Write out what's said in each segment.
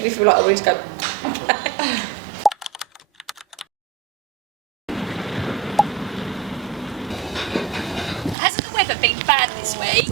making me feel like I always go. Hasn't the weather been bad this week?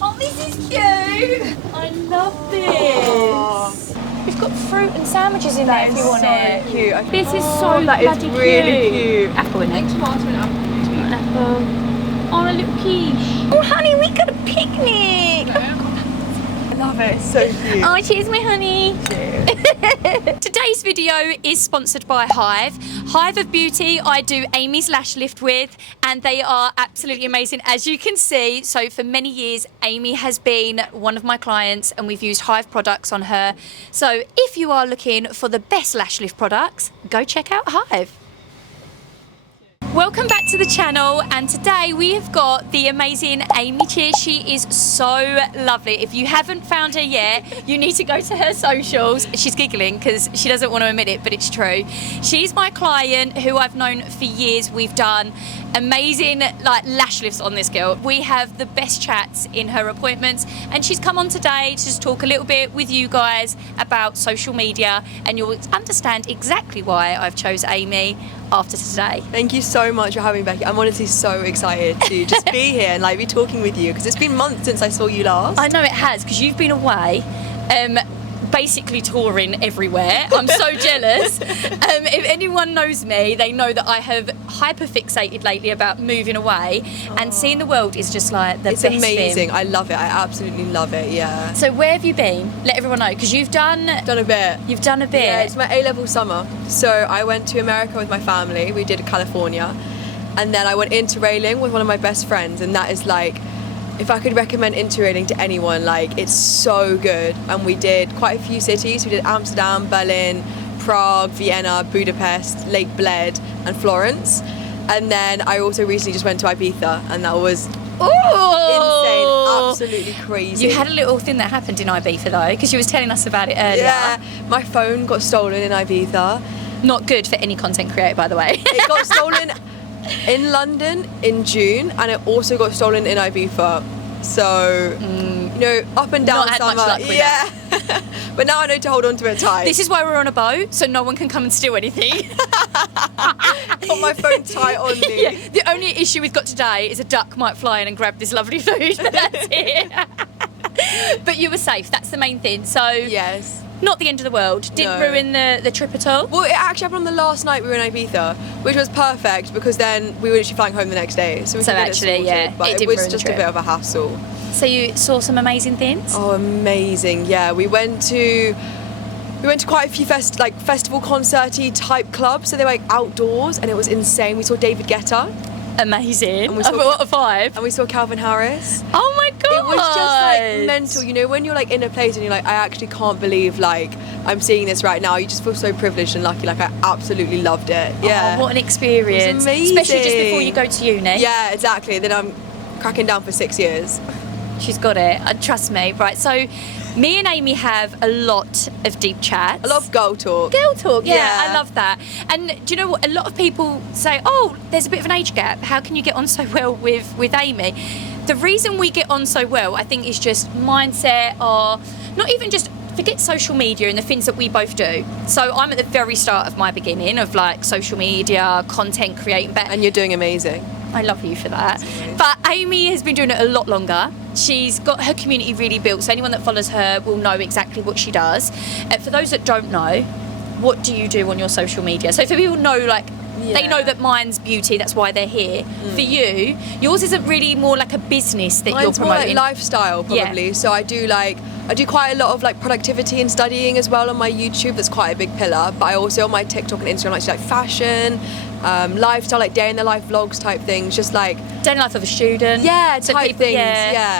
Oh, this is cute! I love this! Oh. We've got fruit and sandwiches in there if you want it. Cute. This is so that is really cute. Apple in it. Tomato and apple. An apple. Oh, a little quiche. Oh, honey, we got a picnic! I love it, it's so cute. Oh, cheers, my honey. Cheers. Today's video is sponsored by Hive. Hive of Beauty, I do Amy's lash lift with, and they are absolutely amazing, as you can see. So for many years, Amy has been one of my clients, and we've used Hive products on her. So if you are looking for the best lash lift products, go check out Hive. Welcome back to the channel, and today we have got the amazing Amy Cheers. She is so lovely. If you haven't found her yet, you need to go to her socials. She's giggling because she doesn't want to admit it, but it's true. She's my client who I've known for years. We've done amazing lash lifts on this girl. We have the best chats in her appointments, and she's come on today to just talk a little bit with you guys about social media, and you'll understand exactly why I've chose Amy after today. Thank you so much for having me, Becky. I'm honestly so excited to just be here and be talking with you, because it's been months since I saw you last. I know it has, because you've been away. Basically touring everywhere. I'm so jealous. If anyone knows me, they know that I have hyperfixated lately about moving away, and seeing the world is just like the it's best amazing. thing. I love it. I absolutely love it. Yeah. So where have you been? Let everyone know, because you've done a bit. You've done a bit. Yeah, it's my A-level summer. So I went to America with my family. We did California, and then I went interrailing with one of my best friends, and that is if I could recommend interrailing to anyone, it's so good. And we did quite a few cities. We did Amsterdam, Berlin, Prague, Vienna, Budapest, Lake Bled, and Florence. And then I also recently just went to Ibiza, and that was insane, absolutely crazy. You had a little thing that happened in Ibiza though, because you was telling us about it earlier. Yeah, my phone got stolen in Ibiza. Not good for any content creator, by the way. It got stolen in London in June, and it also got stolen in Ibiza. So, up and down Not had summer. much luck with yeah. But now I know to hold on to it tight. This is why we're on a boat, so no one can come and steal anything. Got my phone tight on me. Yeah. The only issue we've got today is a duck might fly in and grab this lovely food, but that's it. But you were safe, that's the main thing. So Yes. Not the end of the world. Didn't ruin the trip at all. Well, it actually happened on the last night we were in Ibiza, which was perfect, because then we were literally flying home the next day. So actually, yeah, but it it didn't was ruin the just a trip. bit of a hassle. So you saw some amazing things? Oh, amazing! Yeah, we went to quite a few festival concerty type clubs. So they were outdoors, and it was insane. We saw David Guetta. Amazing. And we saw, what a vibe. And we saw Calvin Harris. Oh my god. It was just mental. When you're in a place and you're I actually can't believe I'm seeing this right now. You just feel so privileged and lucky. I absolutely loved it. Yeah. Oh, what an experience. It was amazing. Especially just before you go to uni. Yeah, exactly. Then I'm cracking down for 6 years. She's got it. Trust me. Right. So me and Amy have a lot of deep chats. A lot of girl talk. Girl talk, yeah, Yeah. I love that. And do you know what? A lot of people say, oh, there's a bit of an age gap. How can you get on so well with Amy? The reason we get on so well, I think, is just mindset, or not even just forget social media and the things that we both do. So I'm at the very start of my beginning of social media, content creating. And you're doing amazing. I love you for that. But Amy has been doing it a lot longer. She's got her community really built, so anyone that follows her will know exactly what she does. For those that don't know, what do you do on your social media? So for people who know, they know that mine's beauty, that's why they're here. For you, yours isn't really more like a business that Mine's you're promoting. more lifestyle, probably. Yeah. So I do quite a lot of productivity and studying as well on my YouTube. That's quite a big pillar. But I also on my TikTok and Instagram like fashion, lifestyle, day in the life vlogs type things, just day in the life of a student. Yeah, so type people, things.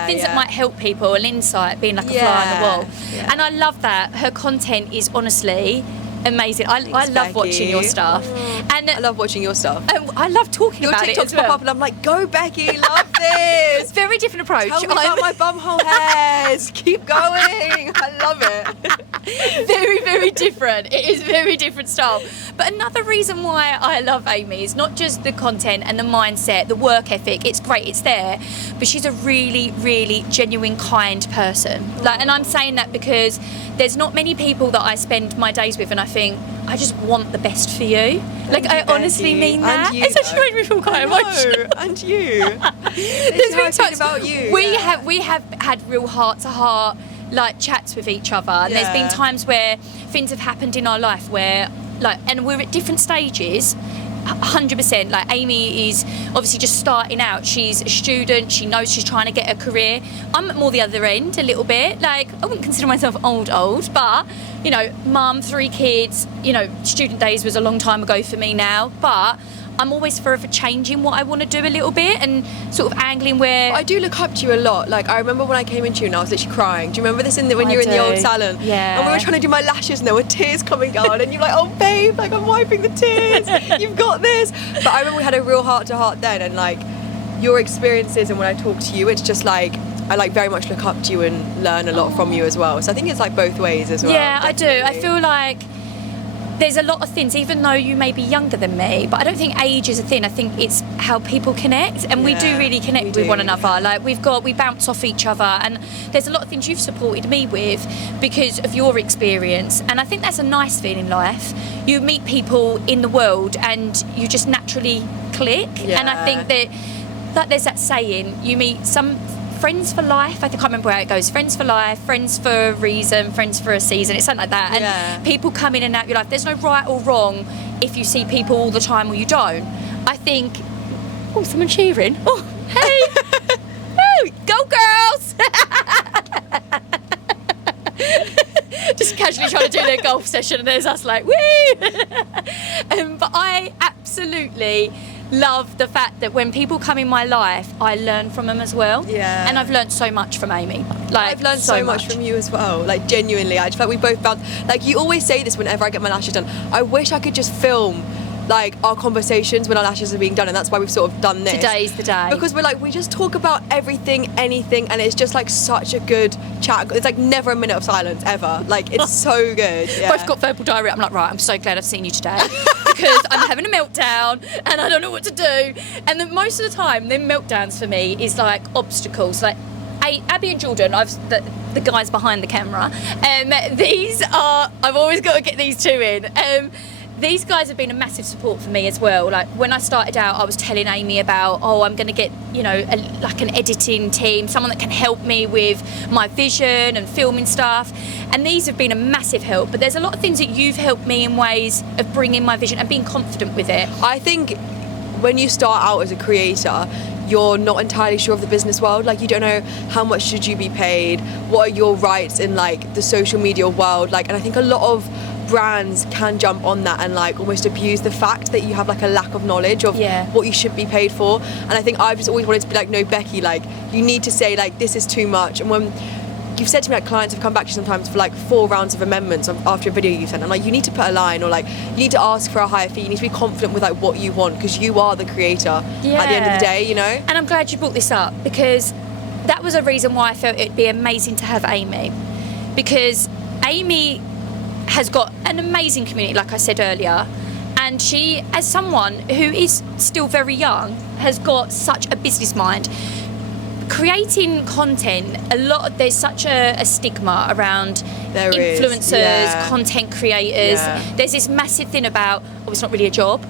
Things that might help people, an insight, being a fly on the wall. Yeah. And I love that. Her content is honestly amazing. I love Becky. watching your stuff. And I love watching your stuff. I love talking Your about TikToks it as well. pop up and I'm like, go Becky, love this. Very different approach. Tell me about my bumhole hairs. Keep going. I love it. Very, very different. It is very different style. But another reason why I love Amy is not just the content and the mindset, the work ethic. It's great, it's there. But she's a really, really genuine, kind person. Like, and I'm saying that because there's not many people that I spend my days with and I think, I just want the best for you. Like, I honestly mean that. And you, It's actually made me feel quite emotional. And you. There's been times about you. We have had real heart-to-heart like chats with each other, and there's been times where things have happened in our life where like, and we're at different stages. 100%. Like, Amy is obviously just starting out. She's a student. She knows she's trying to get a career. I'm at more the other end a little bit. Like, I wouldn't consider myself old, but you know, mum, 3 kids. You know, student days was a long time ago for me now, but I'm always forever changing what I want to do a little bit and sort of angling where... I do look up to you a lot. Like, I remember when I came into you and I was literally crying. Do you remember this when you were in the old salon? Yeah. And we were trying to do my lashes and there were tears coming down and you're like, oh babe, like I'm wiping the tears. You've got this. But I remember we had a real heart-to-heart then, and like your experiences and when I talk to you, it's just like, I like very much look up to you and learn a lot from you as well. So I think it's like both ways as well. Yeah, definitely. I do. I feel like there's a lot of things, even though you may be younger than me, but I don't think age is a thing. I think it's how people connect, and we do really connect with one another. Like, we bounce off each other, and there's a lot of things you've supported me with because of your experience, and I think that's a nice thing in life. You meet people in the world and you just naturally click, and I think that, like, there's that saying, you meet some friends for life. I can't remember how it goes. Friends for life, friends for a reason, friends for a season. It's something like that. And people come in and out your life. There's no right or wrong if you see people all the time or you don't. I think... Oh, someone cheering. Oh, hey. Oh, go girls. Just casually trying to do their golf session and there's us like, woo. But I absolutely love the fact that when people come in my life, I learn from them as well. Yeah. And I've learned so much from Amy. Like, I've learned so much from you as well. Like, genuinely, I just felt we both found, like, you always say this whenever I get my lashes done. I wish I could just film like our conversations when our lashes are being done, and that's why we've sort of done this. Today's the day. Because we're like, we just talk about everything, anything, and it's just like such a good chat. It's like never a minute of silence ever. Like, it's so good. Yeah. Both got verbal diarrhea. I'm like, right, I'm so glad I've seen you today because I'm having a meltdown and I don't know what to do. And then most of the time, them meltdowns for me is like obstacles. Like, Abby and Jordan, the guys behind the camera. These are, I've always got to get these two in. These guys have been a massive support for me as well. Like, when I started out, I was telling Amy about, I'm going to get, you know, like an editing team, someone that can help me with my vision and filming stuff. And these have been a massive help. But there's a lot of things that you've helped me in ways of bringing my vision and being confident with it. I think when you start out as a creator, you're not entirely sure of the business world. Like, you don't know how much should you be paid, what are your rights in like the social media world. Like, and I think a lot of brands can jump on that and like almost abuse the fact that you have like a lack of knowledge of what you should be paid for. And I think I've just always wanted to be like, no, Becky, like, you need to say like, this is too much. And when you've said to me, like, clients have come back to you sometimes for like 4 rounds of amendments after a video you sent, I'm like, you need to put a line, or like, you need to ask for a higher fee, you need to be confident with like what you want, because you are the creator at the end of the day, you know. And I'm glad you brought this up, because that was a reason why I felt it'd be amazing to have Amy, because Amy has got an amazing community, like I said earlier, and she, as someone who is still very young, has got such a business mind. Creating content, there's such a stigma around influencers, content creators. There's this massive thing about, it's not really a job.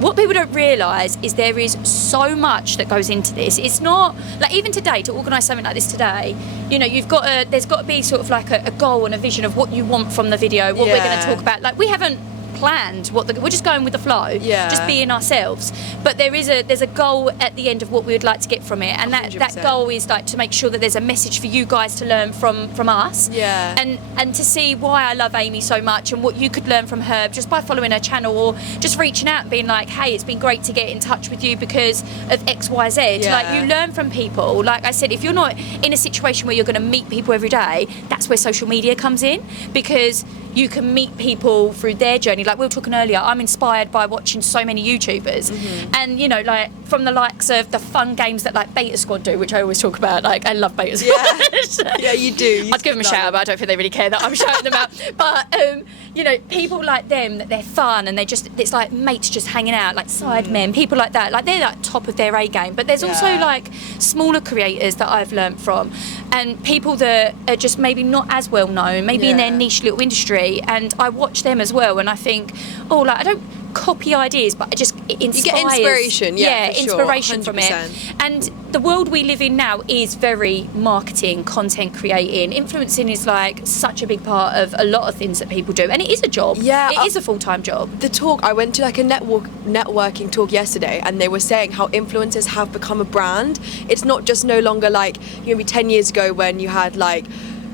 What people don't realise is there is so much that goes into this. It's not, like, even today, to organise something like this today, you know, there's got to be sort of like a goal and a vision of what you want from the video, what we're going to talk about. Like, we haven't planned we're just going with the flow, Yeah. just being ourselves. But there's a goal at the end of what we would like to get from it, and that 100%. goal is like to make sure that there's a message for you guys to learn from us, Yeah. and to see why I love Amy so much and what you could learn from her just by following her channel, or just reaching out and being like, hey, it's been great to get in touch with you because of XYZ. Yeah. Like, you learn from people. Like I said, if you're not in a situation where you're going to meet people every day, that's where social media comes in, because you can meet people through their journey. Like we were talking earlier, I'm inspired by watching so many YouTubers, and you know, like from the likes of the fun games that like Beta Squad do, which I always talk about. Like, I love Beta Squad. Yeah, you do. I'd give them a shout out, but I don't think they really care that I'm shouting them out. But you know, people like them, that they're fun and it's like mates just hanging out, like side men, people like that. Like, they're like top of their A game. But there's also like smaller creators that I've learnt from, and people that are just maybe not as well known, maybe in their niche little industry, and I watch them as well, and I think, oh, like, I don't copy ideas, but it inspires. You get inspiration, for sure, inspiration from it. 100%. And the world we live in now is very marketing, content creating. Influencing is like such a big part of a lot of things that people do, and it is a job. Yeah, it is a full-time job. The talk, I went to like a networking talk yesterday, and they were saying how influencers have become a brand. It's not just no longer like, you know, 10 years ago when you had like,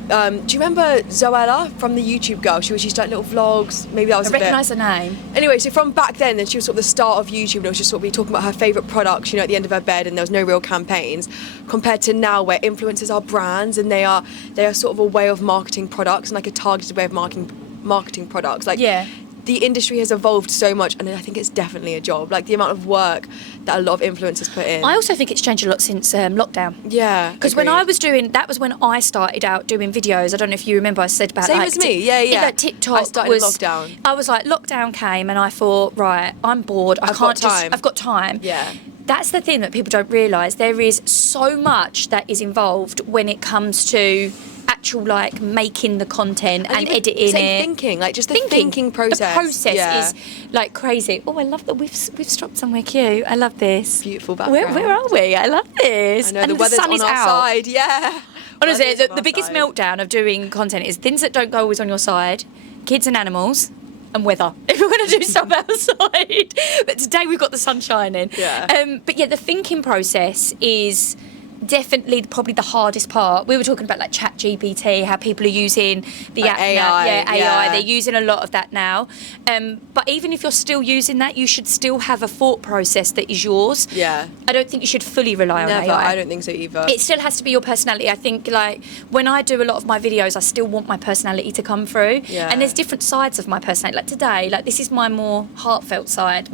do you remember Zoella from the YouTube girl? She used to like little vlogs. Maybe that was I recognise the name. Anyway, so from back then she was sort of the start of YouTube, and it was just sort of be talking about her favourite products, you know, at the end of her bed, and there was no real campaigns. Compared to now, where influencers are brands, and they are sort of a way of marketing products, and like a targeted way of marketing products. Like, the industry has evolved so much, and I think it's definitely a job. Like, the amount of work that a lot of influencers put in. I also think it's changed a lot since lockdown. Yeah. Because when I was that was when I started out doing videos. I don't know if you remember, I said about Same like, as me, yeah. Like TikTok. I started in lockdown. I was like, lockdown came, and I thought, right, I'm bored. I've got time. Yeah. That's the thing that people don't realise. There is so much that is involved when it comes to actual like making the content and editing it. Thinking, like just the thinking process. The process is like crazy. Oh, I love that we've stopped somewhere cute. I love this. Beautiful background. Where are we? I love this. I know, and the weather's sun on is our out. side, yeah. Honestly, the biggest meltdown of doing content is things that don't go always on your side, kids and animals, and weather. If we're going to do stuff outside. But today we've got the sun shining. Yeah. But yeah, the thinking process is definitely probably the hardest part. We were talking about like ChatGPT, how people are using the like app AI, now. AI. yeah. They're using a lot of that now. But even if you're still using that, you should still have a thought process that is yours. Yeah. I don't think you should fully rely on Never. AI. I don't think so either. It still has to be your personality. I think like when I do a lot of my videos, I still want my personality to come through. Yeah. And there's different sides of my personality. Like today, like this is my more heartfelt side.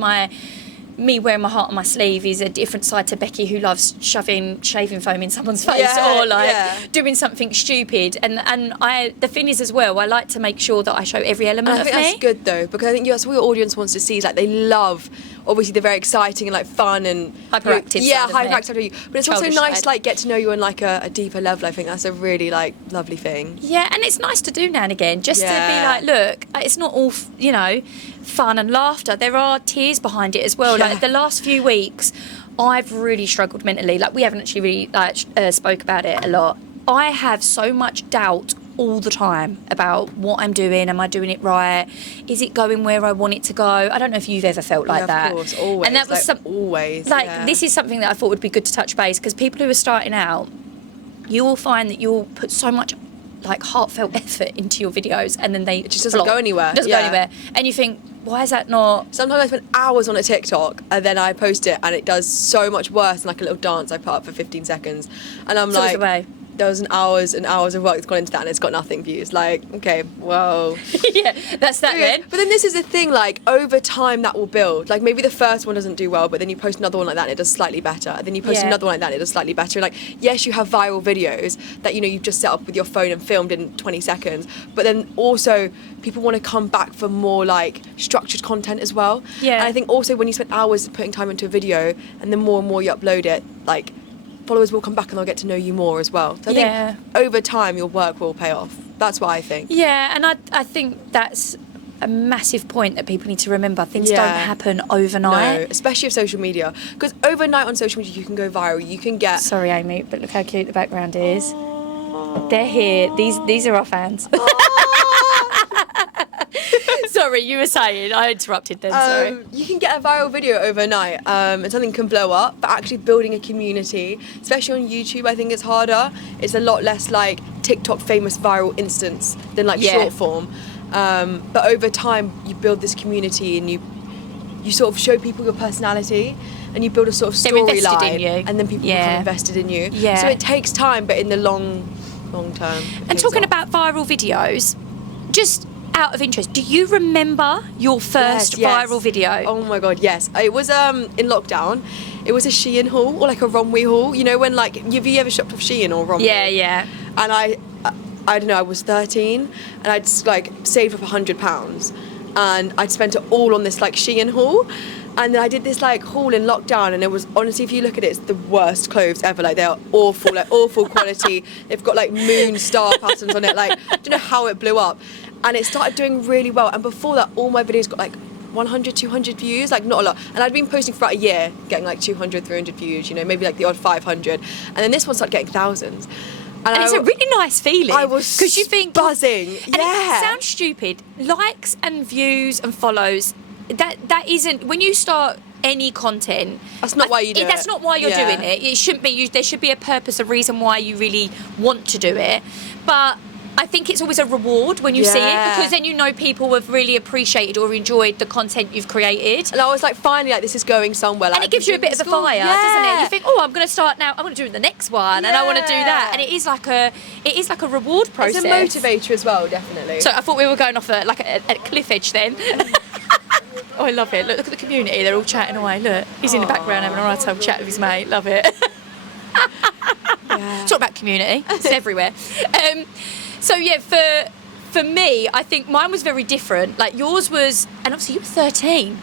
Me wearing my heart on my sleeve is a different side to Becky, who loves shoving shaving foam in someone's face, or like doing something stupid. And the thing is as well, I like to make sure that I show every element and I think of me. that's good though, because I think that's what your audience wants to see. Is like they love, obviously, the very exciting and like fun and hyperactive. Hyperactive side of you. But it's also Childish nice side. to like get to know you on like a deeper level. I think that's a really like lovely thing. Yeah, and it's nice to do now and again, just to be like, look, it's not all fun and laughter. There are tears behind it as well. Yeah. Like the last few weeks, I've really struggled mentally. Like we haven't actually really spoke about it a lot. I have so much doubt all the time about what I'm doing. Am I doing it right? Is it going where I want it to go? I don't know if you've ever felt like that. Of course, always. And that was always. This is something that I thought would be good to touch base, because people who are starting out, you will find that you'll put so much like heartfelt effort into your videos, and then it just doesn't go anywhere. It doesn't go anywhere, and you think, why is that not? Sometimes I spend hours on a TikTok and then I post it and it does so much worse than like a little dance I put up for 15 seconds, and I'm It's always like, the way. there was hours and hours of work that's gone into that and it's got nothing views. Like, okay, whoa. Yeah, that's that then. But then this is the thing, like over time that will build. Like maybe the first one doesn't do well, but then you post another one like that and it does slightly better. And then you post another one like that and it does slightly better. And like, yes, you have viral videos that, you know, you've just set up with your phone and filmed in 20 seconds. But then also people want to come back for more like structured content as well. Yeah. And I think also when you spend hours putting time into a video and the more and more you upload it, like followers will come back and they'll get to know you more as well. So I think over time your work will pay off. That's what I think. Yeah, and I think that's a massive point that people need to remember. Things don't happen overnight. No, especially with social media. Because overnight on social media you can go viral. You can get... Sorry, Amy, but look how cute the background is. They're here. These are our fans. So Sorry, you were saying. I interrupted then, sorry. You can get a viral video overnight and something can blow up, but actually building a community, especially on YouTube, I think it's harder. It's a lot less like TikTok famous viral instance than like short form. But over time, you build this community and you sort of show people your personality and you build a sort of storyline, and then people become invested in you. So it takes time, but in the long term. And talking about viral videos, just out of interest, do you remember your first viral video? Oh my god, yes. It was in lockdown. It was a Shein haul or like a Romwe haul. You know when like have you ever shopped off Shein or Romwe? Yeah. And I don't know, I was 13 and I'd like saved up £100 and I'd spent it all on this like Shein haul. And then I did this like haul in lockdown, and it was honestly, if you look at it, it's the worst clothes ever. Like they're awful, like awful quality. They've got like moon star patterns on it. Like I don't know how it blew up, and it started doing really well. And before that, all my videos got like 100, 200 views, like not a lot. And I'd been posting for about a year, getting like 200, 300 views. You know, maybe like the odd 500. And then this one started getting thousands. And it's a really nice feeling. I was because you think buzzing. And it sounds stupid. Likes and views and follows. That isn't when you start any content. That's not why you do it. That's not why you're doing it. It shouldn't be. There should be a purpose, a reason why you really want to do it. But I think it's always a reward when you see it, because then you know people have really appreciated or enjoyed the content you've created. And I was like, finally, like this is going somewhere. Like, and it gives you a bit of a fire, doesn't it? You think, oh, I'm going to start now. I'm going to do the next one, and I want to do that. And it is like a reward process. It's a motivator as well, definitely. So I thought we were going off a cliff edge then. Oh, I love it. Look at the community. They're all chatting away. Look, he's in the background having a right old chat with his mate. Love it. Talk about community. It's everywhere. So yeah, for me, I think mine was very different. Like yours was, and obviously you were 13.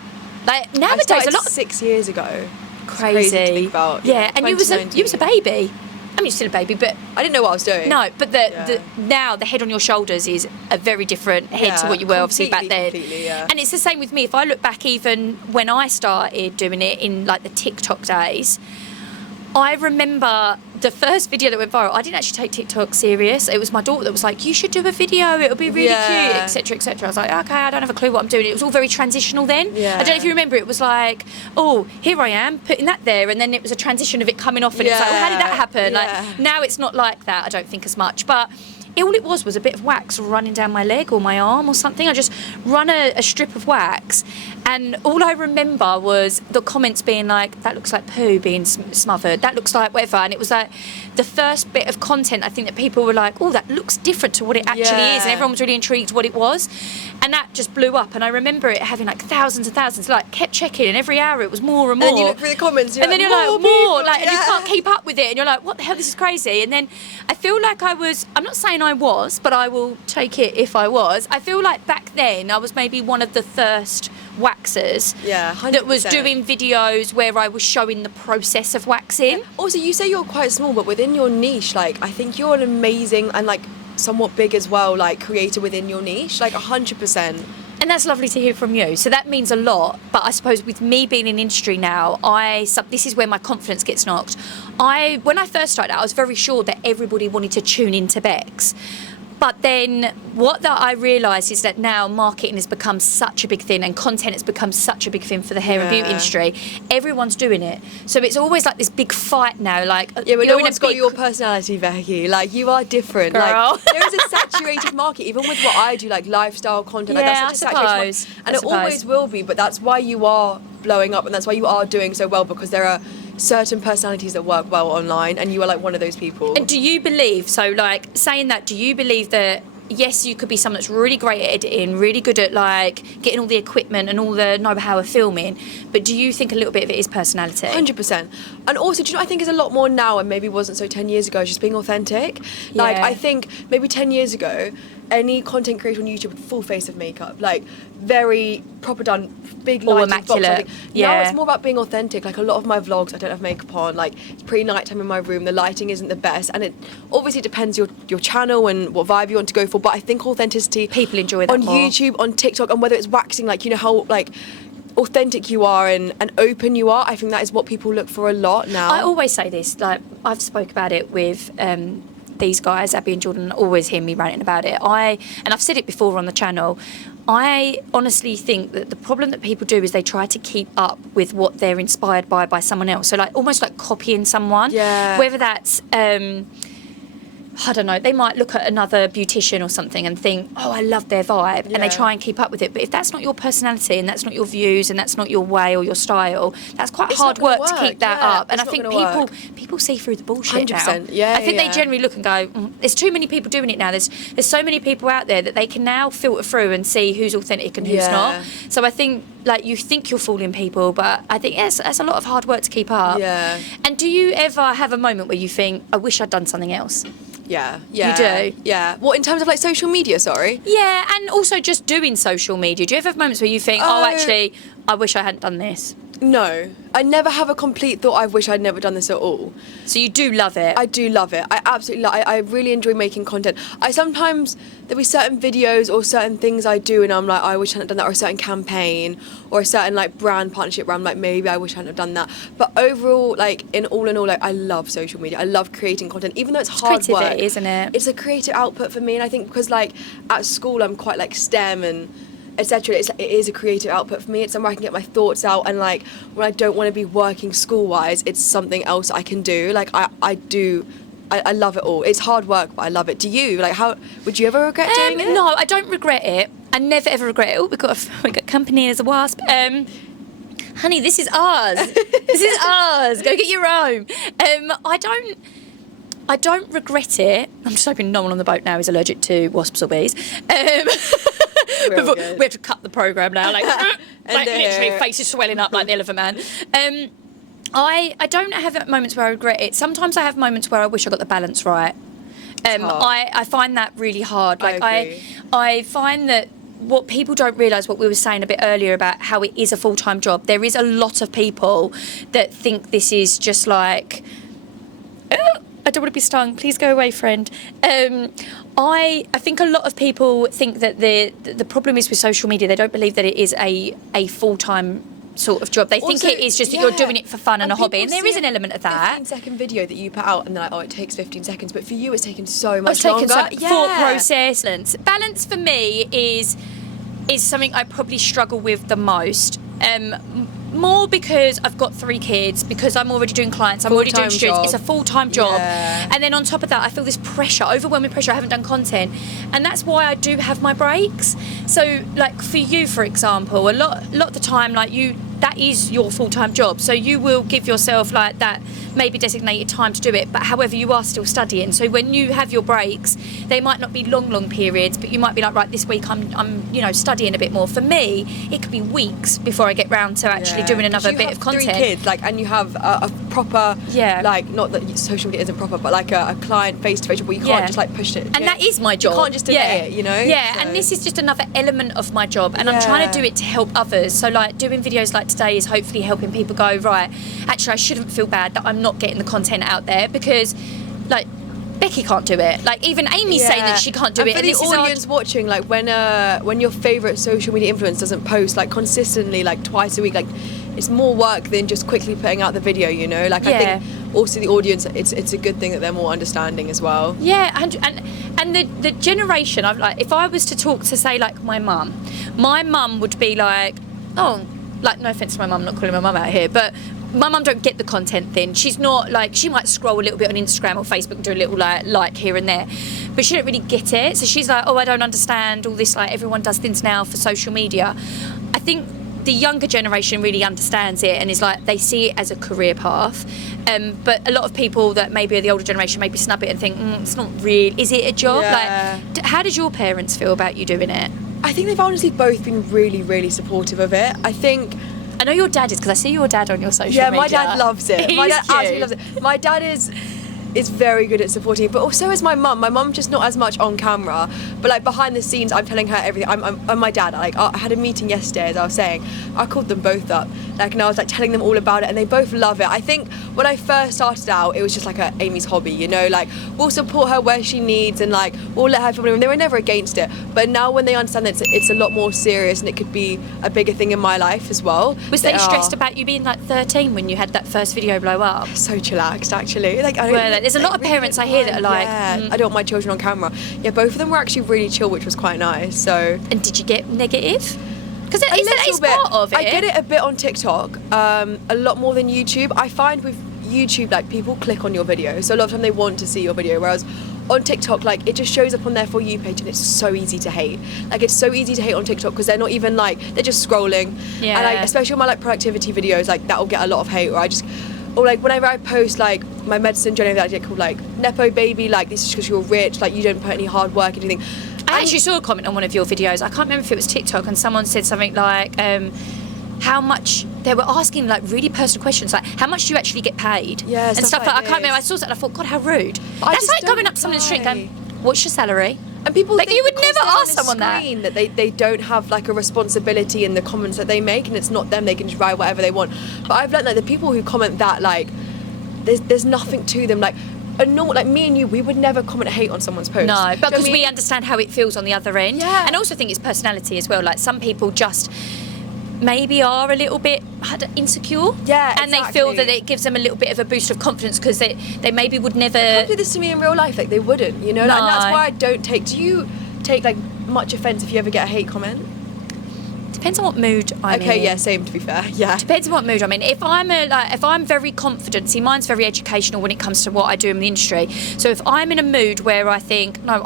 Like nowadays, a lot. 6 years ago. Crazy. To think about. Yeah, and you was a baby. I mean, you're still a baby, but I didn't know what I was doing. No, but now the head on your shoulders is a very different head to what you were obviously back then. And it's the same with me. If I look back, even when I started doing it in like the TikTok days, I remember the first video that went viral. I didn't actually take TikTok serious. It was my daughter that was like, you should do a video, it'll be really cute, etc, etc. I was like, okay, I don't have a clue what I'm doing. It was all very transitional then. I don't know if you remember, it was like, oh, here I am putting that there, and then it was a transition of it coming off, and it was like, well, how did that happen? Like now it's not like that, I don't think, as much. But all it was a bit of wax running down my leg or my arm or something. I just run a strip of wax, and all I remember was the comments being like, that looks like poo being smothered, that looks like whatever. And it was like the first bit of content, I think, that people were like, oh, that looks different to what it actually is, and everyone was really intrigued what it was, and that just blew up. And I remember it having like thousands and thousands, like kept checking, and every hour it was more and more. And then you look through the comments, and then you're like, more, like, and you can't keep up with it, and you're like, what the hell, this is crazy. And then I feel like I'm not saying I was, but I will take it if I was. I feel like back then I was maybe one of the first waxers that was doing videos where I was showing the process of waxing. Also, you say you're quite small, but within your niche, like, I think you're an amazing and like somewhat big as well, like creator within your niche, like 100%. And that's lovely to hear from you. So that means a lot. But I suppose with me being in industry now, this is where my confidence gets knocked. When I first started out, I was very sure that everybody wanted to tune into Bex. But then what that I realised is that now marketing has become such a big thing, and content has become such a big thing for the hair and beauty industry. Everyone's doing it. So it's always like this big fight now. Like, but no one's got your personality, Becky. Like, you are different. Girl. Like, there is a saturated market, even with what I do, like lifestyle content. Like, that's such a saturated market. And it always will be, but that's why you are blowing up, and that's why you are doing so well, because there are certain personalities that work well online, and you are like one of those people. And do you believe, so like saying that, do you believe that yes, you could be someone that's really great at editing, really good at like getting all the equipment and all the know-how of filming, but do you think a little bit of it is personality? 100%. And also, do you know, I think is a lot more now, and maybe wasn't so 10 years ago, just being authentic. Like, I think maybe 10 years ago, any content creator on YouTube with full face of makeup, like very proper done, big lighting, immaculate. Now it's more about being authentic. Like, a lot of my vlogs, I don't have makeup on. Like, it's pretty nighttime in my room. The lighting isn't the best, and it obviously depends your channel and what vibe you want to go for. But I think authenticity, people enjoy that on more. YouTube, on TikTok, and whether it's waxing, like, you know how like authentic you are and open you are. I think that is what people look for a lot now. I always say this, like I've spoke about it with these guys, Abby and Jordan, always hear me ranting about it. And I've said it before on the channel, I honestly think that the problem that people do is they try to keep up with what they're inspired by someone else. So like almost like copying someone. Yeah. Whether that's I don't know, they might look at another beautician or something and think, oh, I love their vibe, and they try and keep up with it. But if that's not your personality and that's not your views and that's not your way or your style, that's quite hard work to keep that up. And I think people see through the bullshit 100%. now. Yeah, I think they generally look and go, there's too many people doing it now. There's so many people out there that they can now filter through and see who's authentic and who's not. So I think, like, you think you're fooling people, but I think that's a lot of hard work to keep up. Yeah. And do you ever have a moment where you think, I wish I'd done something else? Yeah. You do? Yeah. What, in terms of like social media, sorry? Yeah, and also just doing social media. Do you ever have moments where you think, actually, I wish I hadn't done this? No. I never have a complete thought, I wish I'd never done this at all. So you do love it? I do love it. I absolutely love it. I really enjoy making content. There'll be certain videos or certain things I do and I'm like, I wish I hadn't done that, or a certain campaign or a certain like brand partnership where I'm like, maybe I wish I hadn't have done that. But overall, like in all, like I love social media. I love creating content, even though it's hard work. Creativity, isn't it? It's a creative output for me, and I think because like at school I'm quite like STEM and etc. It is a creative output for me. It's somewhere I can get my thoughts out, and like when I don't want to be working school-wise, it's something else I can do. Like I love it all. It's hard work, but I love it. Do you? Like, how would you ever regret doing it? No, I don't regret it. I never ever regret it. Oh, we got company as a wasp. Honey, this is ours. This is ours. Go get your own. I don't regret it. I'm just hoping no one on the boat now is allergic to wasps or bees. We have to cut the programme now, like literally faces swelling up like the Elephant Man. I don't have moments where I regret it. Sometimes I have moments where I wish I got the balance right. I find that really hard. Like I find that what people don't realise, what we were saying a bit earlier about how it is a full-time job, there is a lot of people that think this is just like, I don't want to be stung, please go away, friend. I think a lot of people think that the problem is with social media, they don't believe that it is a full-time sort of job. They think it is just that you're doing it for fun and a hobby, and there is an element of that. 15-second video that you put out and they're like, oh, it takes 15 seconds, but for you it's taken so much longer. Thought process. Balance for me is something I probably struggle with the most. More because I've got 3 kids, because I'm already doing clients, I'm already doing students. It's a full-time job. Yeah. And then on top of that, I feel this pressure, overwhelming pressure. I haven't done content. And that's why I do have my breaks. So, like, for you, for example, a lot of the time, like, that is your full-time job. So you will give yourself, like, that maybe designated time to do it. But however, you are still studying. So when you have your breaks, they might not be long periods, but you might be like, right, this week I'm studying a bit more. For me, it could be weeks before I get round to actually doing another bit of content. 3 kids, like, and you have a proper, like, not that social media isn't proper, but like a client face-to-face job where you can't just like push it. And that is my job. You can't just delay it, you know? Yeah, so. And this is just another element of my job, and I'm trying to do it to help others. So like doing videos like today is hopefully helping people go, right, actually I shouldn't feel bad that I'm not getting the content out there, because like Becky can't do it. Like even Amy's saying that she can't do it. For the audience watching, like when your favourite social media influencer doesn't post like consistently, like twice a week, like it's more work than just quickly putting out the video, you know? Like I think also the audience, it's a good thing that they're more understanding as well. Yeah, and the generation, I've like, if I was to talk to say like my mum would be like, oh, like no offence to my mum, not calling my mum out here, but my mum don't get the content thing. She's not like, she might scroll a little bit on Instagram or Facebook and do a little like here and there, but she don't really get it. So she's like, oh, I don't understand all this, like everyone does things now for social media. I think the younger generation really understands it and is like, they see it as a career path. But a lot of people that maybe are the older generation maybe snub it and think, it's not real. Is it a job? Like, how did your parents feel about you doing it? I think they've honestly both been really, really supportive of it. I know your dad is, because I see your dad on your social media. Yeah, my dad loves it. My dad absolutely loves it. My dad is very good at supporting it, but also is my mum. My mum just not as much on camera, but like behind the scenes, I'm telling her everything. I'm my dad. Like I had a meeting yesterday, as I was saying. I called them both up, like, and I was like telling them all about it, and they both love it. I think when I first started out, it was just like Amy's hobby, you know. Like we'll support her where she needs, and like we'll let her film. And they were never against it. But now when they understand that it's a lot more serious, and it could be a bigger thing in my life as well. Was they stressed about you being like 13 when you had that first video blow up? So chillaxed, actually. Like I don't. there's a lot of really parents I good hear that are one. like, yeah, I don't want my children on camera. Yeah, both of them were actually really chill, which was quite nice. So. And did you get negative? Because that little is bit. part of it. I get it a bit on TikTok, a lot more than YouTube. I find with YouTube, like, people click on your video, so a lot of time they want to see your video, whereas on TikTok, like, it just shows up on their For You page and it's so easy to hate. Like, it's so easy to hate on TikTok because they're not even, like, they're just scrolling. Yeah. And, like, especially on my, like, productivity videos, like, that'll get a lot of hate, or like whenever I post like my medicine journey that I did called like Nepo baby, like this is because you're rich, like you don't put any hard work into anything. I actually saw a comment on one of your videos. I can't remember if it was TikTok, and someone said something like, how much, they were asking like really personal questions, like how much do you actually get paid? Yeah, and stuff like I can't this. remember. I saw that and I thought, God, how rude. But That's like going up to someone in the street going, what's your salary? And people like, think you would because never they're on ask a someone that. screen that they don't have like a responsibility in the comments that they make, and it's not them, they can just write whatever they want. But I've learned like the people who comment that, like there's nothing to them. Like a normal, like me and you, we would never comment hate on someone's post. No, but because I mean? we understand how it feels on the other end. Yeah. And I also think it's personality as well. Like some people just maybe are a little bit insecure. Yeah, and they feel that it gives them a little bit of a boost of confidence because they maybe would never. They can't do this to me in real life, like they wouldn't, you know. No. And that's why I don't take. Do you take like much offence if you ever get a hate comment? Depends on what mood I'm in. Okay, yeah, same to be fair. Yeah. Depends on what mood I'm in. If I'm very confident, see, mine's very educational when it comes to what I do in the industry. So if I'm in a mood where I think, no,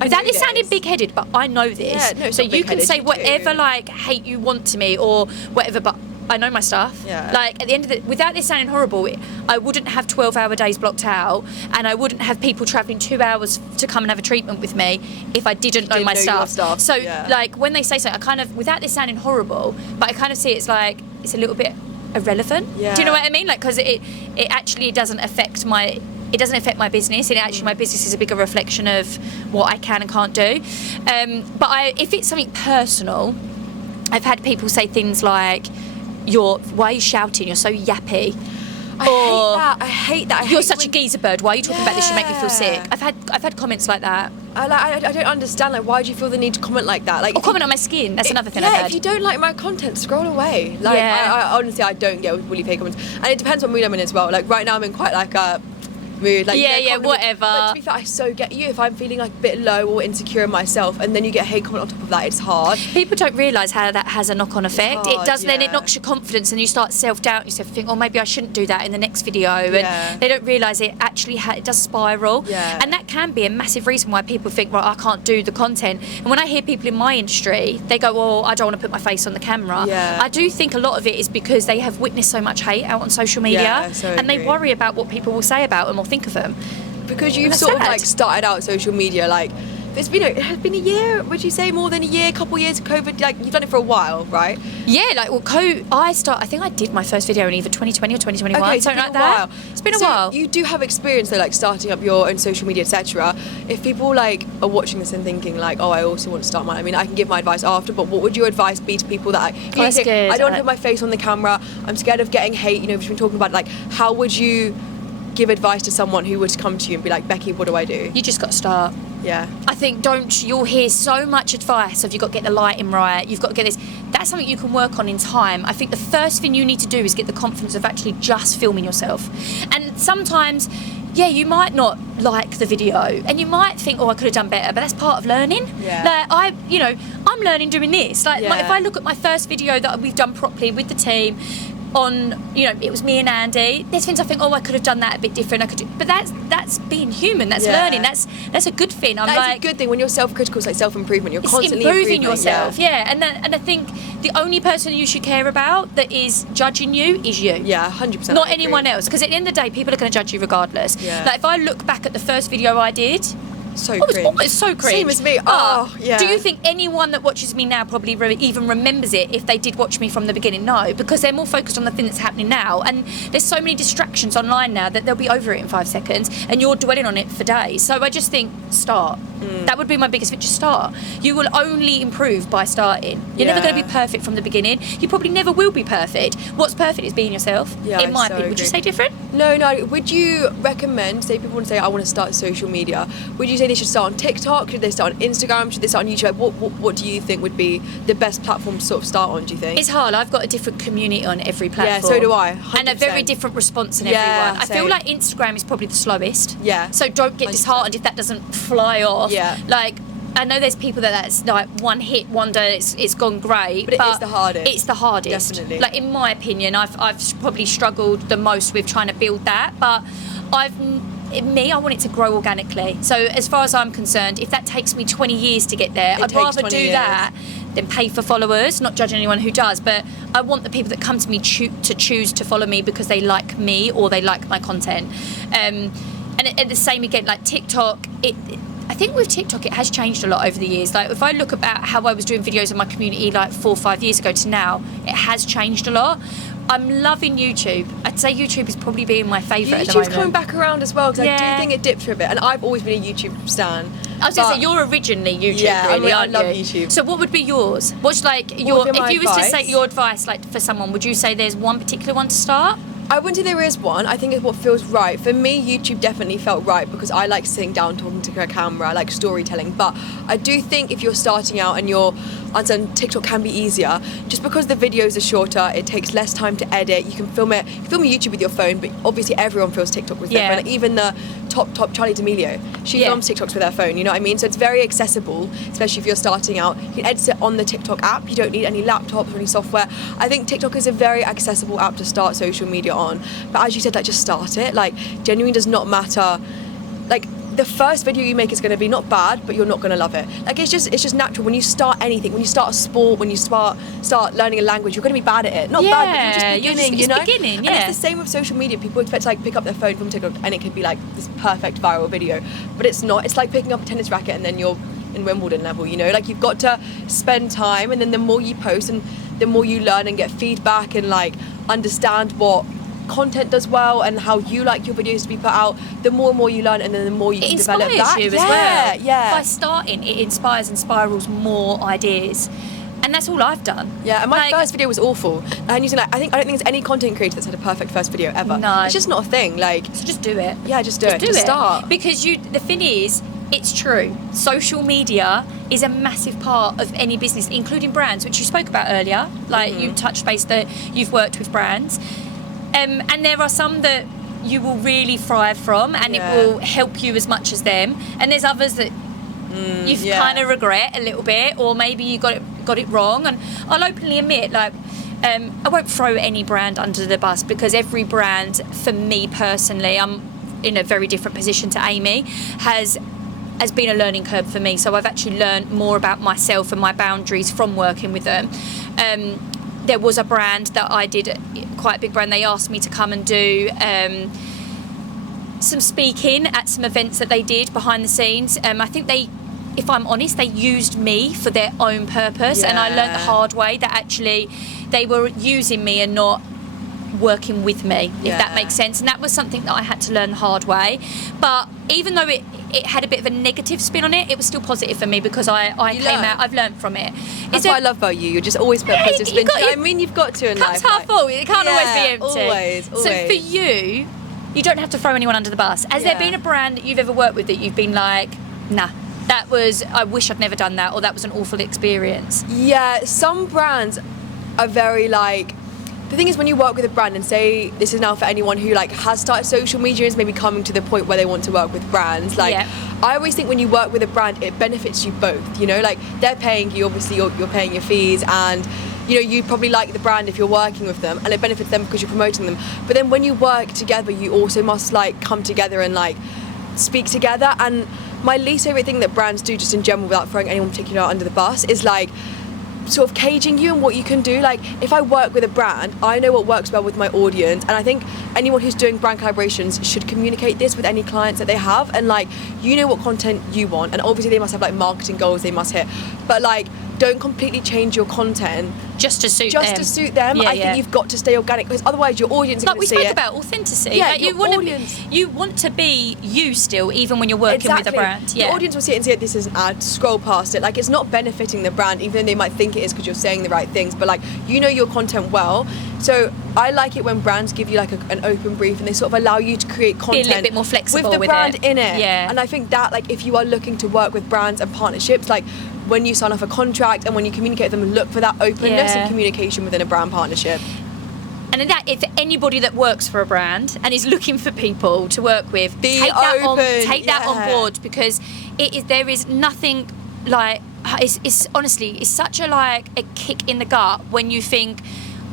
without this sounding big-headed, but I know this. Yeah, no, it's so not you can big-headed, say you whatever do. like hate you want to me or whatever, but I know my stuff. Yeah. Like at the end of it, without this sounding horrible, I wouldn't have 12-hour days blocked out, and I wouldn't have people travelling 2 hours to come and have a treatment with me if I didn't know my your stuff. So yeah. like when they say something, I kind of, without this sounding horrible, but I kind of see it's like it's a little bit irrelevant. Yeah. Do you know what I mean? Like because it actually doesn't affect my. It doesn't affect my business. It actually, my business is a bigger reflection of what I can and can't do. But if it's something personal, I've had people say things like, why are you shouting? You're so yappy. I hate that. You're such a geezer bird. Why are you talking about this? You make me feel sick. I've had comments like that. I don't understand. Like, why do you feel the need to comment like that? Like, Or comment on my skin. That's another thing I've Yeah, had. if you don't like my content, scroll away. Like, Yeah. I honestly, I don't get really fake comments, and it depends what mood I'm in as well. Like right now, I'm in quite like a mood. Like, Yeah, you know, comment- whatever. But to be fair, I so get you. If I'm feeling like a bit low or insecure in myself, and then you get a hate comment on top of that, it's hard. People don't realise how that has a knock-on effect. hard, It does. Then it yeah. knocks your confidence, and you start self-doubt. You start to think, oh, maybe I shouldn't do that in the next video. Yeah. And they don't realise it actually it does spiral. Yeah. And that can be a massive reason why people think, right, I can't do the content. And when I hear people in my industry, they go, well, I don't want to put my face on the camera. Yeah. I do think a lot of it is because they have witnessed so much hate out on social media, Yeah, so and they agree. worry about what people will say about them or think of them. Because you've That's sort of sad. like started out social media, like it has been a year. Would you say more than a year? Couple years of COVID. Like you've done it for a while, right? Yeah, like I think I did my first video in either 2020 or 2021, Okay, it's something been like a that. while. It's been a So while. You do have experience though, like starting up your own social media, etc. If people like are watching this and thinking like, oh, I also want to start mine. I mean, I can give my advice after, but what would your advice be to people that That's think, good. I don't want to put my face on the camera. I'm scared of getting hate. You know, we've been talking about like, how would you give advice to someone who would come to you and be like, Becky, what do I do? You just got to start. Yeah. I think you'll hear so much advice of you've got to get the lighting right, you've got to get this. That's something you can work on in time. I think the first thing you need to do is get the confidence of actually just filming yourself. And sometimes, yeah, you might not like the video and you might think, oh, I could have done better, but that's part of learning. Yeah. Like I'm learning doing this. Like Yeah. if I look at my first video that we've done properly with the team, it was me and Andy. There's things I think, oh, I could have done that a bit different. But that's being human. That's Yeah. learning. That's a good thing. That's a good thing when you're self-critical. It's like self-improvement. You're it's constantly improving yourself. Yeah. And I think the only person you should care about that is judging you is you. Yeah, 100%. Not I agree. anyone else. Because at the end of the day, people are going to judge you regardless. Yeah. Like if I look back at the first video I did. So Oh, cringe. it's so cringe. Same as me. Oh, yeah. Do you think anyone that watches me now probably even remembers it if they did watch me from the beginning? No, because they're more focused on the thing that's happening now. And there's so many distractions online now that they'll be over it in 5 seconds and you're dwelling on it for days. So I just think, start. That would be my biggest thing. Just start. You will only improve by starting. You're never going to be perfect from the beginning. You probably never will be perfect. What's perfect is being yourself. Yeah, in my so opinion. Would you say different? No. Would you recommend, say people want to say, I want to start social media, would you say they should start on TikTok? Should they start on Instagram? Should they start on YouTube? What do you think would be the best platform to sort of start on, do you think? It's hard. I've got a different community on every platform. Yeah, so do I. 100%. And a very different response in everyone. I feel like Instagram is probably the slowest. Yeah. So don't get 100%. disheartened if that doesn't fly off. Yeah. Like, I know there's people that's like one hit wonder, it's gone great. But it is the hardest. It's the hardest. Definitely. Like, in my opinion, I've probably struggled the most with trying to build that. But I want it to grow organically. So as far as I'm concerned, if that takes me 20 years to get there, I'd rather do that than pay for followers. Not judging anyone who does, but I want the people that come to me to choose to follow me because they like me or they like my content. And the same again, like TikTok, I think with TikTok it has changed a lot over the years. Like, if I look about how I was doing videos in my community like 4 or 5 years ago to now, it has changed a lot. I'm loving YouTube. I'd say YouTube is probably being my favourite at the moment. YouTube's coming back around as well, because I do think it dipped for a bit, and I've always been a YouTube stan. I was going to say, you're originally YouTube, really, I aren't love you? YouTube. So what would be yours? What's like if you was to say your advice, like for someone, would you say there's one particular one to start? I wouldn't say there is one. I think it's what feels right. For me, YouTube definitely felt right because I like sitting down talking to a camera. I like storytelling. But I do think if you're starting out and TikTok can be easier, just because the videos are shorter, it takes less time to edit. You can film YouTube with your phone, but obviously everyone films TikTok with their phone. Like, even the top Charlie D'Amelio, she films TikToks with her phone, you know what I mean? So it's very accessible, especially if you're starting out. You can edit it on the TikTok app. You don't need any laptops or any software. I think TikTok is a very accessible app to start social media on. But as you said, like, just start it. Like, genuinely does not matter. Like, the first video you make is going to be not bad, but you're not going to love it. Like, it's just natural. When you start anything, when you start a sport, when you start learning a language, you're going to be bad at it. Not bad, but you're just beginning, you know? Beginning, And it's the same with social media. People expect to like pick up their phone from TikTok and it could be like this perfect viral video, but it's not. It's like picking up a tennis racket and then you're in Wimbledon level, you know? Like, you've got to spend time, and then the more you post and the more you learn and get feedback and like understand what content does well and how you like your videos to be put out, the more and more you learn, and then the more you can develop that. It inspires you as well. Yeah. By starting, it inspires and spirals more ideas. And that's all I've done. Yeah, and my first video was awful. And using like, I don't think there's any content creator that's had a perfect first video ever. No. It's just not a thing. Like, so just do it. Yeah, just do it. Just start. Because the thing is, it's true. Social media is a massive part of any business, including brands, which you spoke about earlier. Like, you touched base that you've worked with brands. And there are some that you will really thrive from, and it will help you as much as them. And there's others that you kind of regret a little bit, or maybe you got it wrong. And I'll openly admit, like, I won't throw any brand under the bus, because every brand, for me personally, I'm in a very different position to Amy, has been a learning curve for me. So I've actually learned more about myself and my boundaries from working with them. There was a brand that I did, quite a big brand, they asked me to come and do some speaking at some events that they did behind the scenes. I think if I'm honest, they used me for their own purpose, and I learned the hard way that actually they were using me and not working with me, if that makes sense. And that was something that I had to learn the hard way. But even though it had a bit of a negative spin on it, it was still positive for me, because I've learned from it. That's what I love about you. You're just always put positive spin. I mean, you've got to in life. Cup's half full. It can't always be empty. Always. So for you don't have to throw anyone under the bus. Has there been a brand that you've ever worked with that you've been like, nah, I wish I'd never done that, or that was an awful experience? Yeah, some brands are very like, the thing is, when you work with a brand, and say this is now for anyone who like has started social media and is maybe coming to the point where they want to work with brands, like I always think when you work with a brand, it benefits you both, you know, like they're paying you, obviously you're paying your fees, and you know, you probably like the brand if you're working with them, and it benefits them because you're promoting them. But then when you work together, you also must like come together and like speak together. And my least favorite thing that brands do, just in general, without throwing anyone particular under the bus, is like sort of caging you and what you can do. Like, if I work with a brand, I know what works well with my audience, and I think anyone who's doing brand collaborations should communicate this with any clients that they have, and like, you know what content you want, and obviously they must have like marketing goals they must hit, but like, don't completely change your content just to suit them. Yeah, I think you've got to stay organic, because otherwise your audience is like going to see it. we spoke about authenticity. Yeah, like you want to be you still, even when you're working with a brand. Yeah, the audience will see it and see this is an ad, scroll past it. Like, it's not benefiting the brand, even though they might think it is because you're saying the right things. But like, you know your content well. So I like it when brands give you like an open brief and they sort of allow you to create content, be a little bit more flexible with the brand it. in it. Yeah. And I think that, like, if you are looking to work with brands and partnerships, like when you sign off a contract and when you communicate with them, look for that openness and communication within a brand partnership. And in that, if anybody that works for a brand and is looking for people to work with, take that on board, because there is nothing like, it's honestly, it's such a kick in the gut when you think,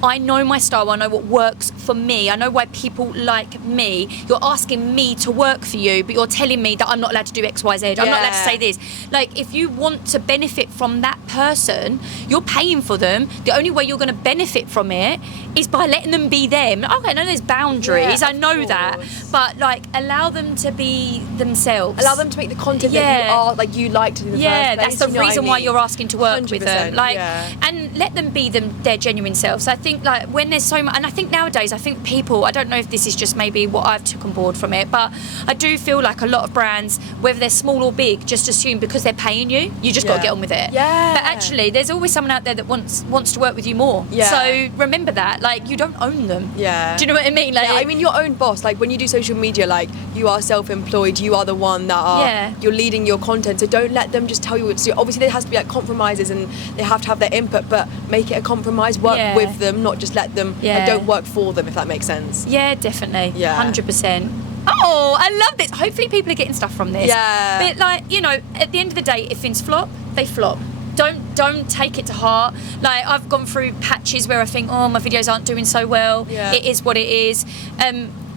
I know my style, I know what works for me, I know why people like me. You're asking me to work for you, but you're telling me that I'm not allowed to do X, Y, Z. I'm not allowed to say this. Like, if you want to benefit from that person, you're paying for them. The only way you're going to benefit from it is by letting them be them. Okay, I know there's boundaries, I know that, but like, allow them to be themselves. Allow them to make the content that you liked in the first place. That's the reason why you're asking to work with them. Like, and let them be their genuine selves. I think like when there's so much, and I think nowadays, I think people, I don't know if this is just maybe what I've took on board from it, but I do feel like a lot of brands, whether they're small or big, just assume because they're paying you, you just got to get on with it. Yeah. But actually, there's always someone out there that wants to work with you more. Yeah. So remember that, like, you don't own them. Yeah. Do you know what I mean? Like, I mean, your own boss. Like, when you do social media, like, you are self-employed. You are the one that you're leading your content. So don't let them just tell you what to do. Obviously, there has to be like compromises, and they have to have their input. But make it a compromise. Work with them, not just let them. Like, don't work for them, if that makes sense. Yeah, definitely. Yeah. 100%. Oh, I love this. Hopefully people are getting stuff from this. Yeah. But like, you know, at the end of the day, if things flop, they flop. Don't take it to heart. Like, I've gone through patches where I think, oh, my videos aren't doing so well. Yeah. It is what it is.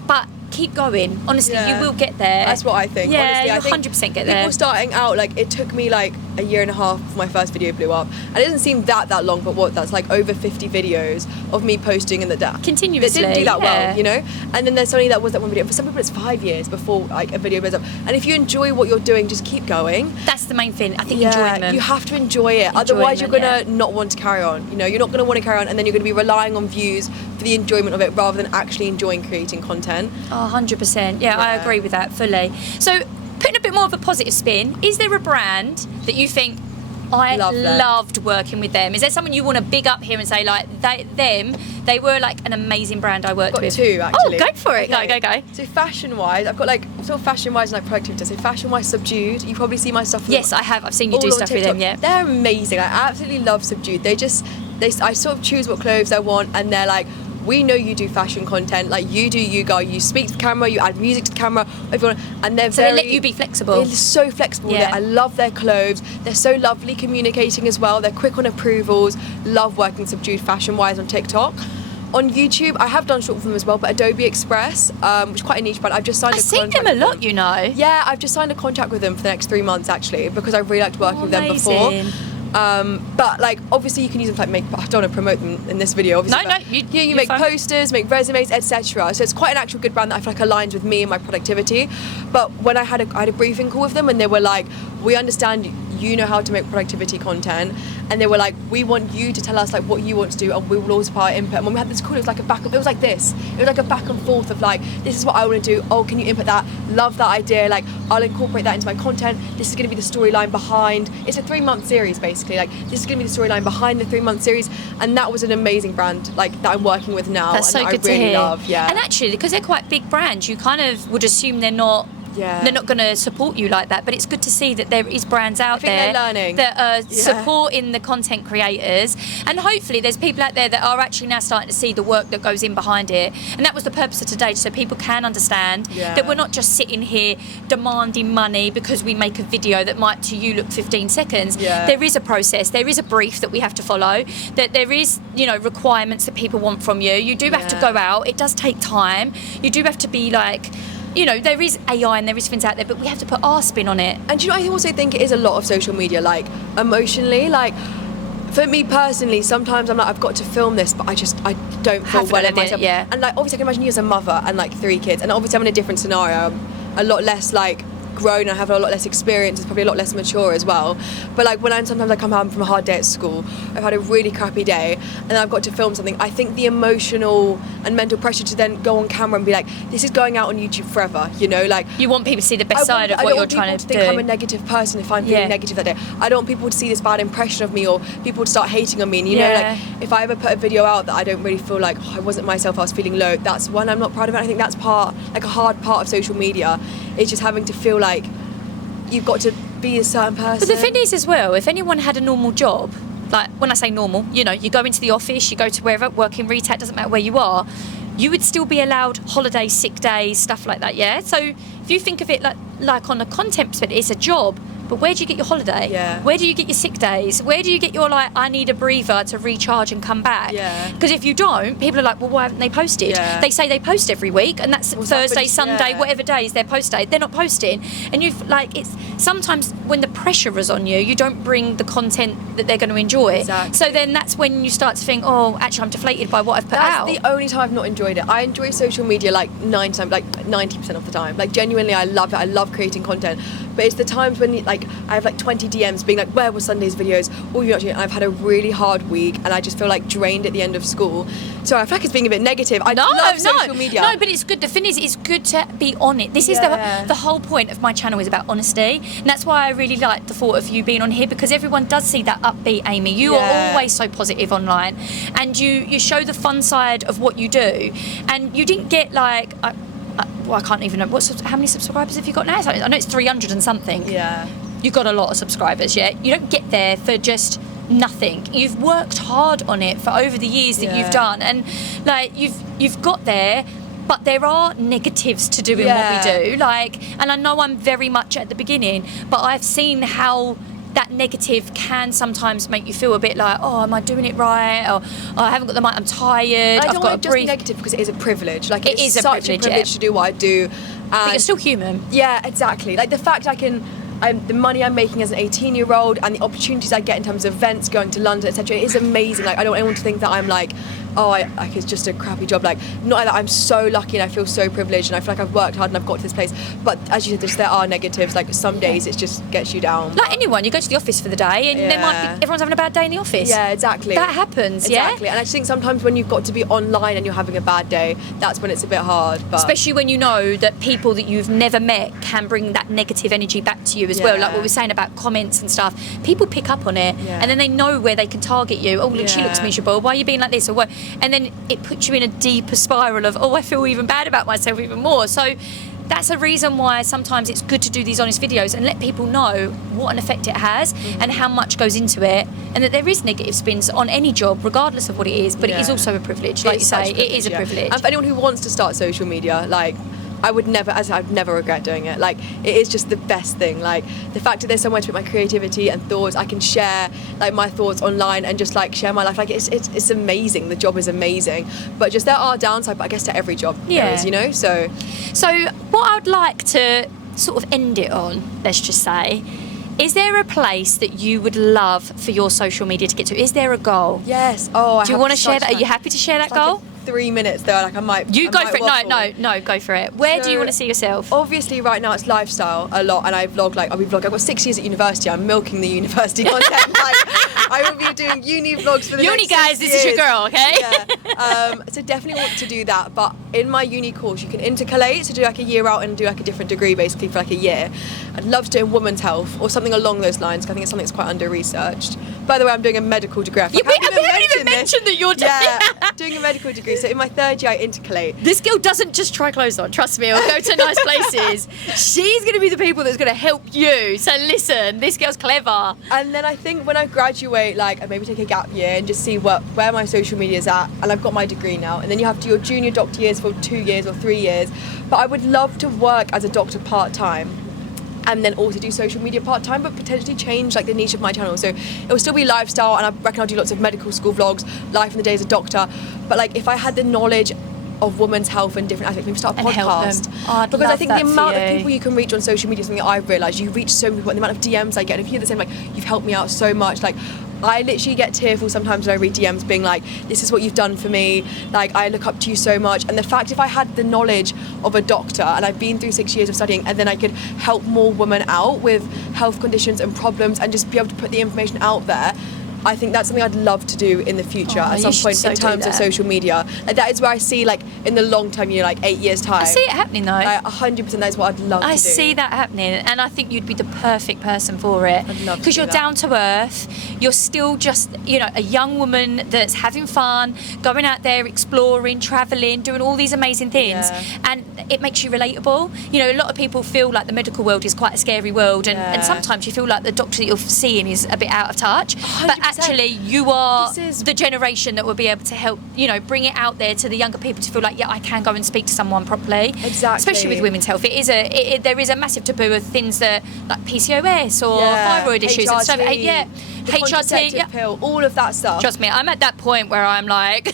But keep going. Honestly, you will get there. That's what I think. Yeah, honestly, you'll 100% get there. People starting out, like, it took me like a year and a half before my first video blew up. And it doesn't seem that long, but that's like over 50 videos of me posting in the day. Continuously. That didn't do that well, you know? And then there's only that one video. For some people, it's 5 years before like a video blows up. And if you enjoy what you're doing, just keep going. That's the main thing. I think enjoyment. You have to enjoy it. Otherwise, you're gonna not want to carry on. You know, you're not gonna want to carry on, and then you're gonna be relying on views for the enjoyment of it rather than actually enjoying creating content. Oh, 100%. Yeah, I agree with that fully. So, putting a bit more of a positive spin, is there a brand that you think, I loved working with them? Is there someone you want to big up here and say, like, they were like an amazing brand I worked with? I've got two, actually. Oh, go for it. Okay. Go. So fashion-wise, I've got like, sort of fashion-wise and like productivity. So fashion-wise, Subdued. You probably see my stuff. Yes, I have. I've seen you do stuff with them, yeah. They're amazing. I absolutely love Subdued. I sort of choose what clothes I want, and they're like, we know you do fashion content, like you do you girl, you speak to the camera, you add music to the camera, everyone, and they let you be flexible. They're so flexible. Yeah. I love their clothes. They're so lovely communicating as well. They're quick on approvals. Love working Subdued fashion-wise on TikTok. On YouTube, I have done short for them as well, but Adobe Express, which is quite a niche brand, I've just signed a contract. I've seen them a lot, you know. Yeah, I've just signed a contract with them for the next 3 months, actually, because I really liked working with them before. But like, obviously you can use them to like I don't want to promote them in this video, obviously. You make posters, make resumes, etc. So it's quite an actual good brand that I feel like aligns with me and my productivity. But when I had a briefing call with them, and they were like, we understand you know how to make productivity content, and they were like, we want you to tell us like what you want to do, and we will always put our input. And when we had this call, it was like it was like a back and forth of like, this is what I want to do, oh, can you input that, love that idea, like I'll incorporate that into my content, this is going to be the storyline behind, it's a 3-month series basically, like this is going to be the storyline behind the 3-month series. And that was an amazing brand like that I'm working with now. That's so and good I really to hear. love. Yeah. And actually, because they're quite big brands, you kind of would assume they're not going to support you like that, but it's good to see that there is brands out there that are supporting the content creators, and hopefully there's people out there that are actually now starting to see the work that goes in behind it. And that was the purpose of today, so people can understand that we're not just sitting here demanding money because we make a video that might to you look 15 seconds. There is a process, there is a brief that we have to follow, that there is, you know, requirements that people want from you. You do have to go out, it does take time, you do have to be like, you know, there is AI and there is things out there, but we have to put our spin on it. And you know, I also think it is a lot of social media, like emotionally, like for me personally, sometimes I'm like, I've got to film this, but I don't feel well in myself. Yeah. And like obviously I can imagine you as a mother and like 3 kids, and obviously I'm in a different scenario. I'm a lot less like grown, I have a lot less experience, it's probably a lot less mature as well. But like when sometimes I come home from a hard day at school, I've had a really crappy day, and I've got to film something, I think the emotional and mental pressure to then go on camera and be like, this is going out on YouTube forever, you know, like you want people to see the best side of what you're trying to do. I don't want people to think I'm a negative person if I'm feeling negative that day. I don't want people to see this bad impression of me, or people to start hating on me. And you know, like if I ever put a video out that I don't really feel like I wasn't myself, I was feeling low, that's one I'm not proud of it. I think that's like a hard part of social media. It's just having to feel like you've got to be a certain person. But the thing is as well, if anyone had a normal job, like when I say normal, you know, you go into the office, you go to wherever, work in retail, it doesn't matter where you are, you would still be allowed holidays, sick days, stuff like that, yeah? So if you think of it like on a content perspective, it's a job, but where do you get your holiday? Yeah. Where do you get your sick days? Where do you get your like, I need a breather to recharge and come back? Yeah. Because if you don't, people are like, well, why haven't they posted? Yeah. They say they post every week, and that's Thursday, Sunday, whatever day is their post day. They're not posting. And you've like, it's sometimes when the pressure is on you, you don't bring the content that they're going to enjoy. Exactly. So then that's when you start to think, oh, actually I'm deflated by what I've put out. That's the only time I've not enjoyed it. I enjoy social media like 90% of the time. Like genuinely I love it. I love creating content. But it's the times when like I have like 20 DMs being like, where was Sunday's videos? Oh, you're not doing it. I've had a really hard week and I just feel like drained at the end of school. So I feel like it's being a bit negative. I love social media. No, but it's good. The thing is, it's good to be on it. This is the whole point of my channel is about honesty. And that's why I really like the thought of you being on here, because everyone does see that upbeat Amy. You are always so positive online, and you show the fun side of what you do. And you didn't get like... I can't even know how many subscribers have you got now? I know it's 300 and something. Yeah. You've got a lot of subscribers, yeah? You don't get there for just nothing. You've worked hard on it for over the years that you've done, and like you've got there, but there are negatives to doing what we do. Like, and I know I'm very much at the beginning, but I've seen how that negative can sometimes make you feel a bit like, oh, am I doing it right? Or oh, I haven't got the mic, I'm tired. I don't I've got want to it breathe. just negative because it is a privilege. Like it is such a privilege to do what I do. But you're still human. Yeah, exactly. Like the fact the money I'm making as an 18-year-old and the opportunities I get in terms of events, going to London, etc. It is amazing. Like I don't want anyone to think that I'm like, oh, like it's just a crappy job. Like not like that. I'm so lucky and I feel so privileged and I feel like I've worked hard and I've got to this place. But as you said, there are negatives. Like some days it just gets you down. Like anyone, you go to the office for the day and there might be, everyone's having a bad day in the office. Yeah, exactly. That happens. Exactly. And I just think sometimes when you've got to be online and you're having a bad day, that's when it's a bit hard. But especially when you know that people that you've never met can bring that negative energy back to you as well. Like what we were saying about comments and stuff, people pick up on it and then they know where they can target you. Oh, look, she looks miserable. Why are you being like this? Or what? And then it puts you in a deeper spiral of, oh, I feel even bad about myself even more. So that's a reason why sometimes it's good to do these honest videos and let people know what an effect it has and how much goes into it, and that there is negative spins on any job regardless of what it is, but it is also a privilege. Like you say, it is a privilege. And for anyone who wants to start social media, like I'd never regret doing it. Like it is just the best thing. Like the fact that there's somewhere to put my creativity and thoughts, I can share like my thoughts online and just like share my life. Like it's amazing. The job is amazing, but just there are downsides. But I guess to every job there is, you know. So what I'd like to sort of end it on, let's just say, is there a place that you would love for your social media to get to? Is there a goal? Yes. Oh, do you want to share that? Are you happy to share that goal? 3 minutes though, like I might. You go for it. No, go for it. Where do you want to see yourself? Obviously, right now it's lifestyle a lot, and I vlog. I've got 6 years at university. I'm milking the university content. Like, I will be doing uni vlogs for the uni next guys. 6 This years. is your girl, okay? Yeah. So definitely want to do that. But in my uni course, you can intercalate, so do like a year out and do like a different degree, basically for like a year. I'd love to do in women's health or something along those lines. 'Cause I think it's something that's quite under researched. By the way, I'm doing a medical degree. We haven't even mentioned that you're doing a medical degree. So in my third year, I intercalate. This girl doesn't just try clothes on, trust me, or go to nice places. She's going to be the people that's going to help you. So listen, this girl's clever. And then I think when I graduate, like I maybe take a gap year and just see where my social media is at. And I've got my degree now. And then you have to do your junior doctor years for 2 years or 3 years. But I would love to work as a doctor part-time, and then also do social media part-time, but potentially change like the niche of my channel. So it will still be lifestyle, and I reckon I'll do lots of medical school vlogs, life in the day as a doctor. But like if I had the knowledge of women's health and different aspects, maybe start a podcast. Because I think the amount of people you can reach on social media is something that I've realised. You reach so many people, and the amount of DMs I get, and if you're the same, like, you've helped me out so much, like, I literally get tearful sometimes when I read DMs being like, this is what you've done for me, like I look up to you so much. And the fact, if I had the knowledge of a doctor and I've been through 6 years of studying, and then I could help more women out with health conditions and problems and just be able to put the information out there, I think that's something I'd love to do in the future at some point in terms of social media. And that is where I see, like, in the long term, like 8 years time. I see it happening though. 100%, that is what I'd love to do. I see that happening, and I think you'd be the perfect person for it. I'd love to because do you're that. down to earth. You're still just, a young woman that's having fun, going out there, exploring, travelling, doing all these amazing things, and it makes you relatable. A lot of people feel like the medical world is quite a scary world, and sometimes you feel like the doctor that you're seeing is a bit out of touch. 100%. But actually, you are the generation that will be able to help, bring it out there to the younger people to feel like, I can go and speak to someone properly. Exactly. Especially with women's health. There is a massive taboo of things that, like PCOS or thyroid issues and stuff. The contraceptive pill, all of that stuff. Trust me, I'm at that point where I'm like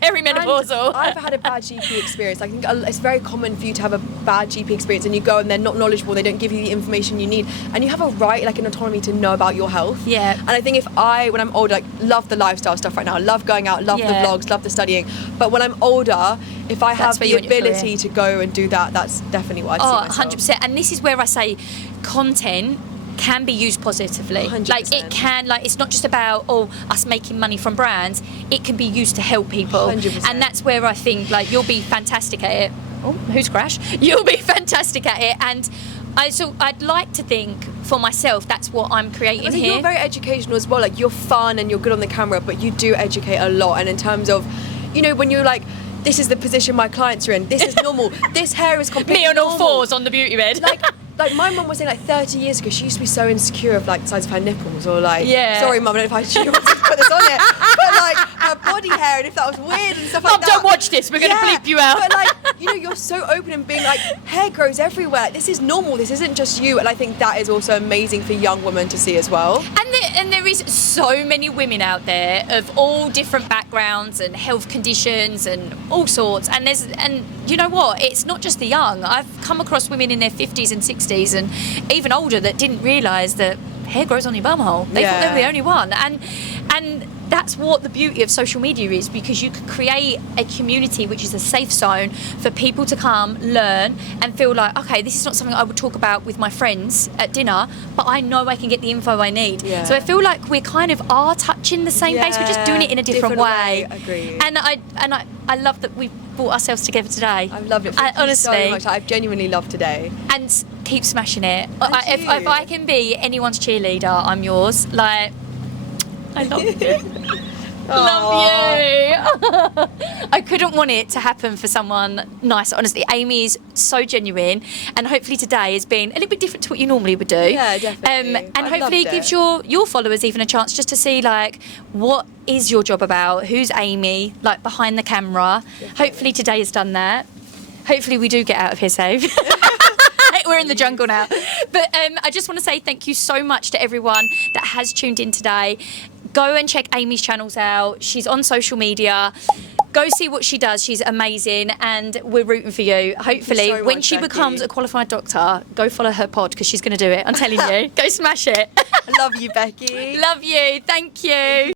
perimenopausal. And I've had a bad GP experience. I think it's very common for you to have a bad GP experience and you go and they're not knowledgeable, they don't give you the information you need, and you have a right, like an autonomy to know about your health. Yeah. And I think when I'm older, like, love the lifestyle stuff right now, love going out, love the vlogs, love the studying, but when I'm older, if I have the ability to go and do that, that's definitely what I'd see myself. 100%. And this is where I say content can be used positively. 100%. Like it can, it's not just about us making money from brands. It can be used to help people. 100%. And that's where I think you'll be fantastic at it. Oh, who's crashed? You'll be fantastic at it. And I'd like to think for myself that's what I'm creating here. You're very educational as well. Like, you're fun and you're good on the camera, but you do educate a lot. And in terms of, when you're like, this is the position my clients are in, this is normal, this hair is completely Me on all normal. fours on the beauty bed. Like my mum was saying, like 30 years ago, she used to be so insecure of like the size of her nipples, or like, sorry mum, I don't know if she wanted to put this on it, but like her body hair and if that was weird and stuff like that. Mum, don't watch this, we're going to bleep you out. But like, you're so open and being like, hair grows everywhere, like, this is normal, this isn't just you. And I think that is also amazing for young women to see as well. And there is so many women out there of all different backgrounds and health conditions and all sorts, and you know what, it's not just the young. I've come across women in their 50s and 60s and even older that didn't realise that hair grows on your bumhole. They thought they were the only one, and that's what the beauty of social media is, because you can create a community which is a safe zone for people to come, learn, and feel like, okay, this is not something I would talk about with my friends at dinner, but I know I can get the info I need. Yeah. So I feel like we kind of are touching the same base, we're just doing it in a different way. Agreed. And I love that we've brought ourselves together today. I've loved it. Thank you so much. I've genuinely loved today. And keep smashing it. If I can be anyone's cheerleader, I'm yours. Like, I love you. Love you. I couldn't want it to happen for someone nice. Honestly, Amy is so genuine, and hopefully today has been a little bit different to what you normally would do. Yeah, definitely. And hopefully it gives your followers even a chance just to see like what is your job about, who's Amy, like behind the camera. Definitely. Hopefully today has done that. Hopefully we do get out of here safe. We're in the jungle now. But I just want to say thank you so much to everyone that has tuned in today. Go and check Amy's channels out. She's on social media. Go see what she does. She's amazing, and we're rooting for you. Hopefully, when she becomes a qualified doctor, go follow her pod, because she's going to do it. I'm telling you. Go smash it. I love you, Becky. Love you. Thank you.